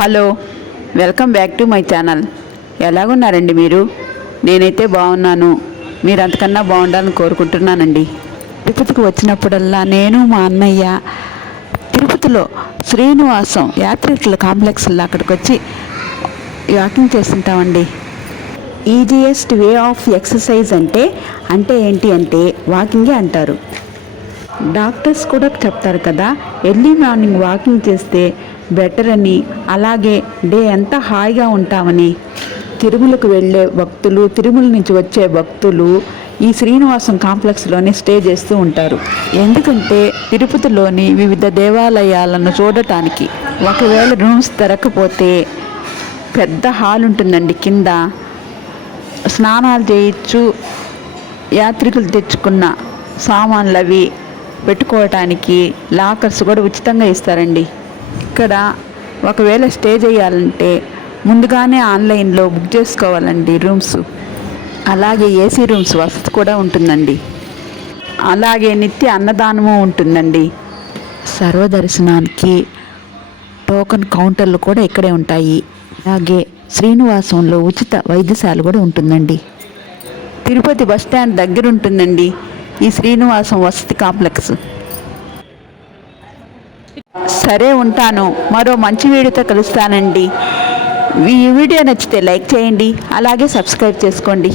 Hello, welcome back to my channel. ఎలాగున్నారండి మీరు? నేనైతే బాగున్నాను. మీరు అంతకన్నా బాగుండాలని కోరుకుంటున్నానండి. తిరుపతికి వచ్చినప్పుడల్లా నేను మా అన్నయ్య తిరుపతిలో శ్రీనివాసం యాత్రికుల కాంప్లెక్స్లో అక్కడికి వచ్చి వాకింగ్ చేస్తుంటామండి. ఈజియెస్ట్ వే ఆఫ్ ఎక్సర్సైజ్ అంటే ఏంటి అంటే వాకింగే అంటారు. డాక్టర్స్ కూడా చెప్తారు కదా, ఎర్లీ మార్నింగ్ వాకింగ్ చేస్తే బెటర్ అని, అలాగే డే ఎంత హాయిగా ఉంటామని. తిరుమలకు వెళ్ళే భక్తులు, తిరుమల నుంచి వచ్చే భక్తులు ఈ శ్రీనివాసం కాంప్లెక్స్లోనే స్టే చేస్తూ ఉంటారు. ఎందుకంటే తిరుపతిలోని వివిధ దేవాలయాలను చూడటానికి. ఒకవేళ రూమ్స్ దొరకకపోతే పెద్ద హాల్ ఉంటుందండి, కింద స్నానాలు చేయొచ్చు. యాత్రికులు తెచ్చుకున్న సామాన్లు అవి పెట్టుకోవటానికి లాకర్స్ కూడా ఉచితంగా ఇస్తారండి. ఇక్కడ ఒకవేళ స్టే చేయాలంటే ముందుగానే ఆన్లైన్లో బుక్ చేసుకోవాలండి రూమ్స్. అలాగే ఏసీ రూమ్స్ వసతి కూడా ఉంటుందండి. అలాగే నిత్య అన్నదానము ఉంటుందండి. సర్వదర్శనానికి టోకన్ కౌంటర్లు కూడా ఇక్కడే ఉంటాయి. అలాగే శ్రీనివాసంలో ఉచిత వైద్యశాల కూడా ఉంటుందండి. తిరుపతి బస్టాండ్ దగ్గర ఉంటుందండి ఈ శ్రీనివాసం వసతి కాంప్లెక్స్. సరే, ఉంటాను. మరో మంచి వీడియోతో కలుస్తానండి. ఈ వీడియో నచ్చితే లైక్ చేయండి, అలాగే సబ్స్క్రైబ్ చేసుకోండి.